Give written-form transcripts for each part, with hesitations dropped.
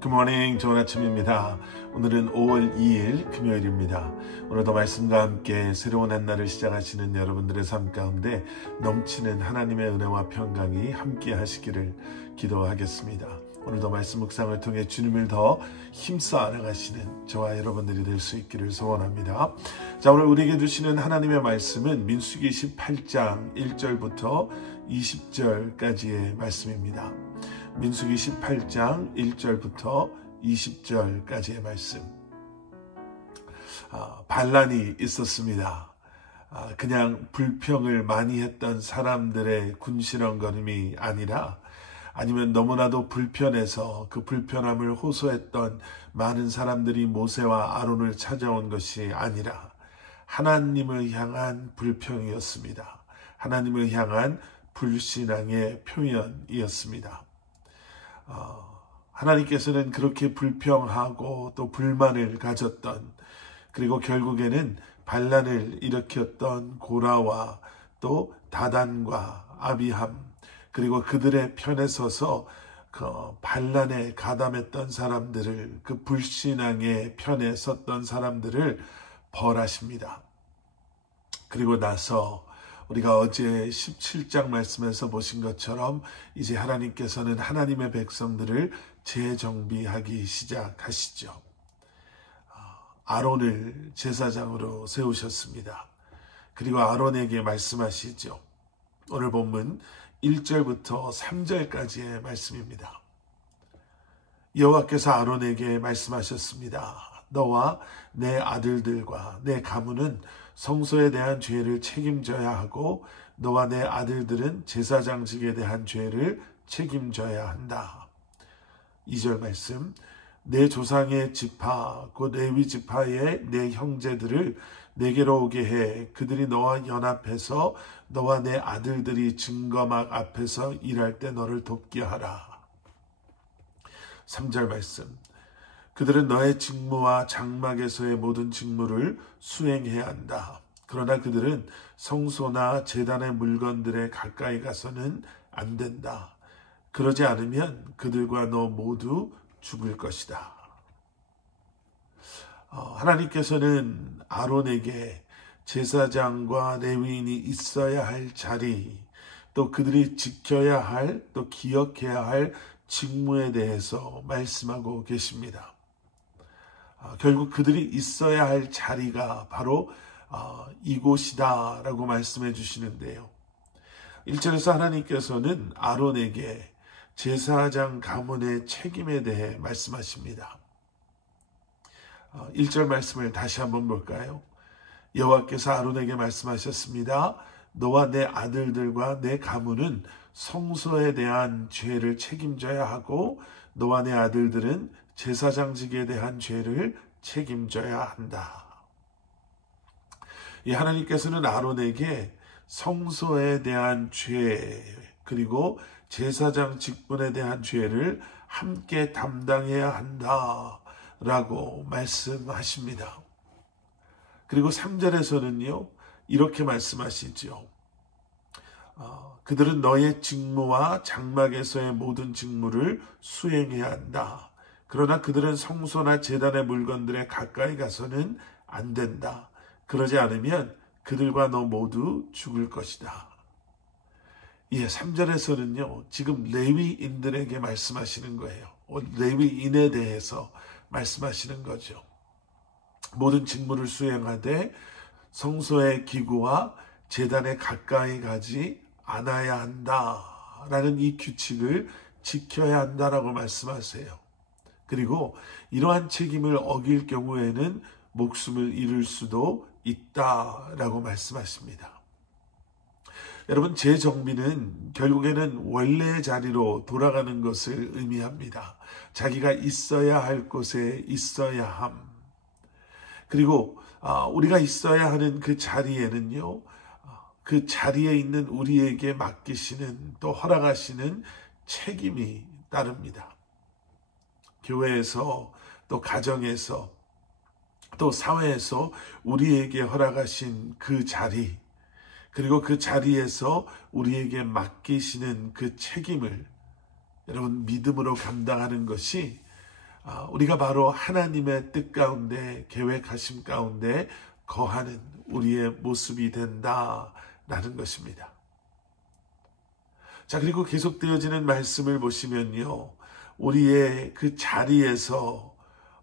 굿모닝, 좋은 아침입니다. 오늘은 5월 2일 금요일입니다. 오늘도 말씀과 함께 새로운 한 날을 시작하시는 여러분들의 삶 가운데 넘치는 하나님의 은혜와 평강이 함께 하시기를 기도하겠습니다. 오늘도 말씀 묵상을 통해 주님을 더 힘써 알아가시는 저와 여러분들이 될 수 있기를 소원합니다. 자, 오늘 우리에게 주시는 하나님의 말씀은 민수기 18장 1절부터 20절까지의 말씀입니다. 민수기 18장 1절부터 20절까지의 말씀. 반란이 있었습니다. 그냥 불평을 많이 했던 사람들의 군시렁거림이 아니라, 아니면 너무나도 불편해서 그 불편함을 호소했던 많은 사람들이 모세와 아론을 찾아온 것이 아니라 하나님을 향한 불평이었습니다. 하나님을 향한 불신앙의 표현이었습니다. 하나님께서는 그렇게 불평하고 또 불만을 가졌던, 그리고 결국에는 반란을 일으켰던 고라와 또 다단과 아비함, 그리고 그들의 편에 서서 그 반란에 가담했던 사람들을, 그 불신앙의 편에 섰던 사람들을 벌하십니다. 그리고 나서 우리가 어제 17장 말씀에서 보신 것처럼 이제 하나님께서는 하나님의 백성들을 재정비하기 시작하시죠. 아론을 제사장으로 세우셨습니다. 그리고 아론에게 말씀하시죠. 오늘 본문 1절부터 3절까지의 말씀입니다. 여호와께서 아론에게 말씀하셨습니다. 너와 내 아들들과 내 가문은 성소에 대한 죄를 책임져야 하고, 너와 내 아들들은 제사장직에 대한 죄를 책임져야 한다. 2절 말씀. 내 조상의 지파 곧 레위 지파의 내 형제들을 내게로 오게 해 그들이 너와 연합해서 너와 내 아들들이 증거막 앞에서 일할 때 너를 돕게 하라. 3절 말씀. 그들은 너의 직무와 장막에서의 모든 직무를 수행해야 한다. 그러나 그들은 성소나 제단의 물건들에 가까이 가서는 안 된다. 그러지 않으면 그들과 너 모두 죽을 것이다. 하나님께서는 아론에게 제사장과 레위인이 있어야 할 자리, 또 그들이 지켜야 할, 또 기억해야 할 직무에 대해서 말씀하고 계십니다. 결국 그들이 있어야 할 자리가 바로 이곳이다 라고 말씀해 주시는데요. 1절에서 하나님께서는 아론에게 제사장 가문의 책임에 대해 말씀하십니다. 1절 말씀을 다시 한번 볼까요? 여호와께서 아론에게 말씀하셨습니다. 너와 내 아들들과 내 가문은 성소에 대한 죄를 책임져야 하고, 너와 내 아들들은 제사장직에 대한 죄를 책임져야 한다. 이 하나님께서는 아론에게 성소에 대한 죄, 그리고 제사장 직분에 대한 죄를 함께 담당해야 한다라고 말씀하십니다. 그리고 3절에서는요, 이렇게 말씀하시죠. 그들은 너의 직무와 장막에서의 모든 직무를 수행해야 한다. 그러나 그들은 성소나 제단의 물건들에 가까이 가서는 안 된다. 그러지 않으면 그들과 너 모두 죽을 것이다. 3절에서는요, 지금 레위인들에게 말씀하시는 거예요. 레위인에 대해서 말씀하시는 거죠. 모든 직무를 수행하되 성소의 기구와 제단에 가까이 가지 않아야 한다라는 이 규칙을 지켜야 한다라고 말씀하세요. 그리고 이러한 책임을 어길 경우에는 목숨을 잃을 수도 있다라고 말씀하십니다. 여러분, 재정비는 결국에는 원래의 자리로 돌아가는 것을 의미합니다. 자기가 있어야 할 곳에 있어야 함. 그리고 우리가 있어야 하는 그 자리에는요, 그 자리에 있는 우리에게 맡기시는, 또 허락하시는 책임이 따릅니다. 교회에서, 또 가정에서, 또 사회에서 우리에게 허락하신 그 자리, 그리고 그 자리에서 우리에게 맡기시는 그 책임을 여러분 믿음으로 감당하는 것이 우리가 바로 하나님의 뜻 가운데 계획하심 가운데 거하는 우리의 모습이 된다라는 것입니다. 자, 그리고 계속되어지는 말씀을 보시면요, 우리의 그 자리에서,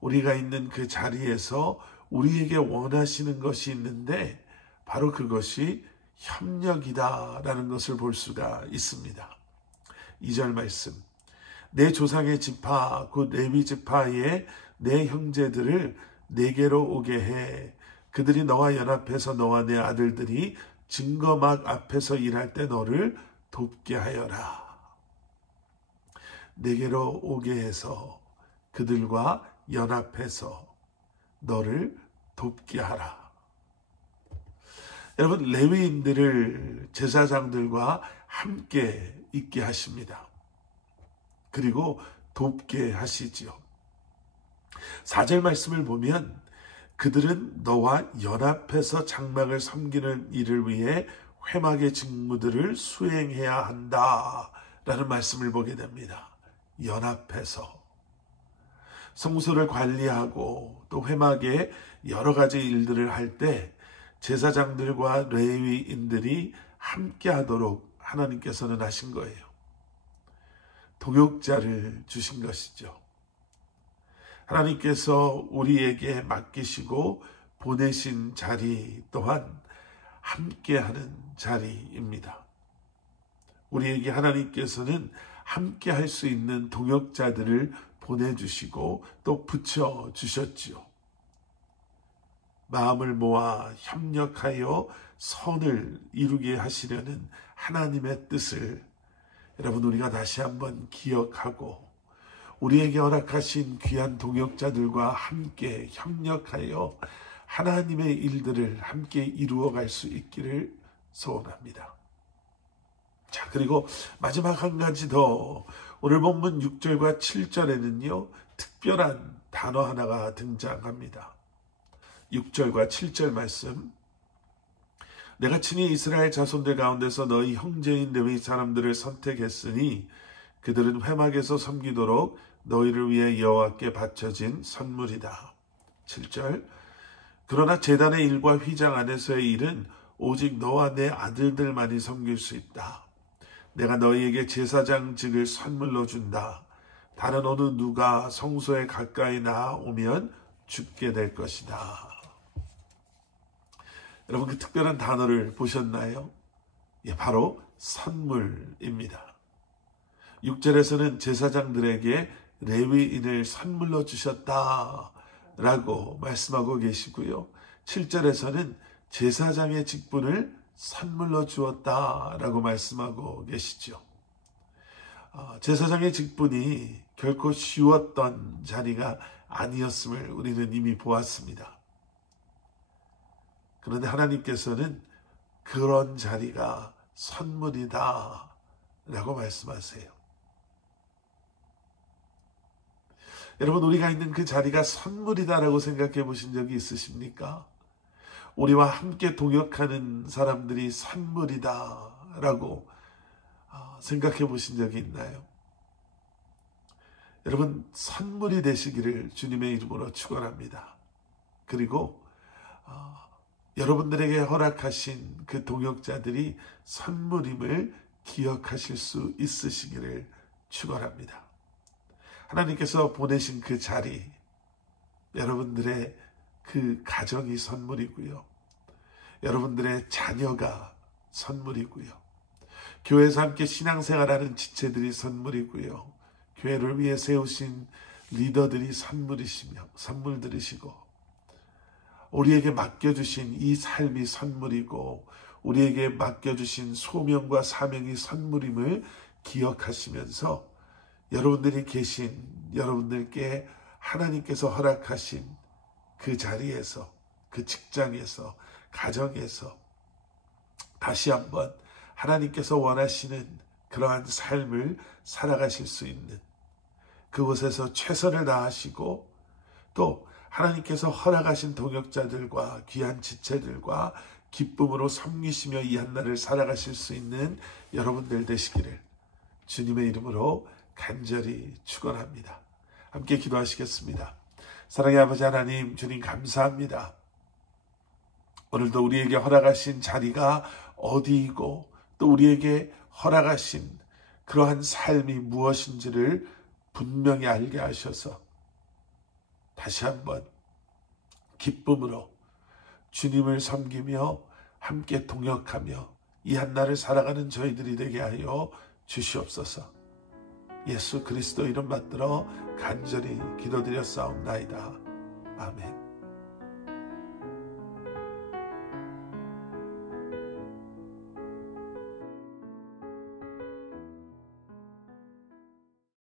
우리가 있는 그 자리에서 우리에게 원하시는 것이 있는데 바로 그것이 협력이다라는 것을 볼 수가 있습니다. 2절 말씀, 내 조상의 지파 곧 레위 지파의 내 형제들을 내게로 오게 해. 그들이 너와 연합해서 너와 내 아들들이 증거막 앞에서 일할 때 너를 돕게 하여라. 내게로 오게 해서 그들과 연합해서 너를 돕게 하라. 여러분, 레위인들을 제사장들과 함께 있게 하십니다. 그리고 돕게 하시지요. 4절 말씀을 보면 그들은 너와 연합해서 장막을 섬기는 일을 위해 회막의 직무들을 수행해야 한다라는 말씀을 보게 됩니다. 연합해서 성소를 관리하고 또 회막의 여러 가지 일들을 할 때 제사장들과 레위인들이 함께 하도록 하나님께서는 하신 거예요. 동역자를 주신 것이죠. 하나님께서 우리에게 맡기시고 보내신 자리 또한 함께하는 자리입니다. 우리에게 하나님께서는 함께 할 수 있는 동역자들을 보내주시고 또 붙여주셨지요. 마음을 모아 협력하여 선을 이루게 하시려는 하나님의 뜻을 여러분, 우리가 다시 한번 기억하고 우리에게 허락하신 귀한 동역자들과 함께 협력하여 하나님의 일들을 함께 이루어갈 수 있기를 소원합니다. 자, 그리고 마지막 한 가지 더, 오늘 본문 6절과 7절에는요 특별한 단어 하나가 등장합니다. 6절과 7절 말씀, 내가 친히 이스라엘 자손들 가운데서 너희 형제인 레위 사람들을 선택했으니 그들은 회막에서 섬기도록 너희를 위해 여호와께 바쳐진 선물이다. 7절, 그러나 제단의 일과 휘장 안에서의 일은 오직 너와 내 아들들만이 섬길 수 있다. 내가 너희에게 제사장직을 선물로 준다. 다른 어느 누가 성소에 가까이 나오면 죽게 될 것이다. 여러분, 그 특별한 단어를 보셨나요? 예, 바로 선물입니다. 6절에서는 제사장들에게 레위인을 선물로 주셨다라고 말씀하고 계시고요. 7절에서는 제사장의 직분을 선물로 주었다라고 말씀하고 계시죠. 제사장의 직분이 결코 쉬웠던 자리가 아니었음을 우리는 이미 보았습니다. 그런데 하나님께서는 그런 자리가 선물이다 라고 말씀하세요. 여러분, 우리가 있는 그 자리가 선물이다라고 생각해 보신 적이 있으십니까? 우리와 함께 동역하는 사람들이 선물이다라고 생각해 보신 적이 있나요? 여러분, 선물이 되시기를 주님의 이름으로 축원합니다. 그리고 여러분들에게 허락하신 그 동역자들이 선물임을 기억하실 수 있으시기를 축원합니다. 하나님께서 보내신 그 자리, 여러분들의 그 가정이 선물이고요. 여러분들의 자녀가 선물이고요. 교회에서 함께 신앙생활하는 지체들이 선물이고요. 교회를 위해 세우신 리더들이 선물들이시고 우리에게 맡겨주신 이 삶이 선물이고 우리에게 맡겨주신 소명과 사명이 선물임을 기억하시면서 여러분들이 계신, 여러분들께 하나님께서 허락하신 그 자리에서, 그 직장에서, 가정에서 다시 한번 하나님께서 원하시는 그러한 삶을 살아가실 수 있는, 그곳에서 최선을 다하시고 또 하나님께서 허락하신 동역자들과 귀한 지체들과 기쁨으로 섬기시며 이 한날을 살아가실 수 있는 여러분들 되시기를 주님의 이름으로 간절히 축원합니다. 함께 기도하시겠습니다. 사랑의 아버지 하나님, 주님 감사합니다. 오늘도 우리에게 허락하신 자리가 어디이고 또 우리에게 허락하신 그러한 삶이 무엇인지를 분명히 알게 하셔서 다시 한번 기쁨으로 주님을 섬기며 함께 동역하며 이 한날을 살아가는 저희들이 되게 하여 주시옵소서. 예수 그리스도 이름 받들어 간절히 기도드렸사옵나이다. 아멘.